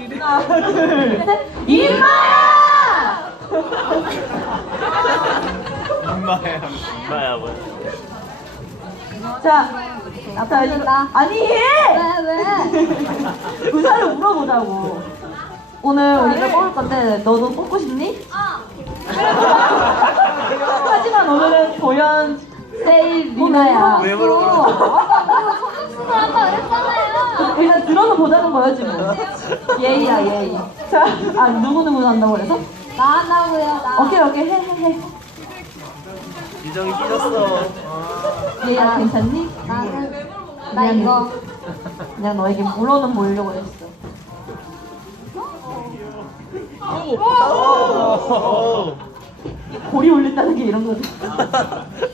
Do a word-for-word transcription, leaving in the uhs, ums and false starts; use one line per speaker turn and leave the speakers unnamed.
하나, 둘, 셋. 임마야!
엄마야. 엄마야 뭐야?
자, 나타나신다. 아니!
왜, 왜?
의사를 물어보자고. 오늘 우리가 뽑을 건데, 너도 뽑고 싶니? 하지만 오늘은 도연, 세일, 리나야.
왜 물어보는
선생님을 한다 그랬잖아요.
일단 들어서 보자는 거였지 뭐. 예의야, 예의. 자, 아, 누구누구 한다고 그래서?
나 한다고요, 나.
오케이, 오케이, 해, 해, 해.
유정이 삐졌어.
예의야, 괜찮니?
나는, 나 이거.
그냥 너에게 물어는 보이려고 했어.
오.
골이 울린다는 게 이런 거지.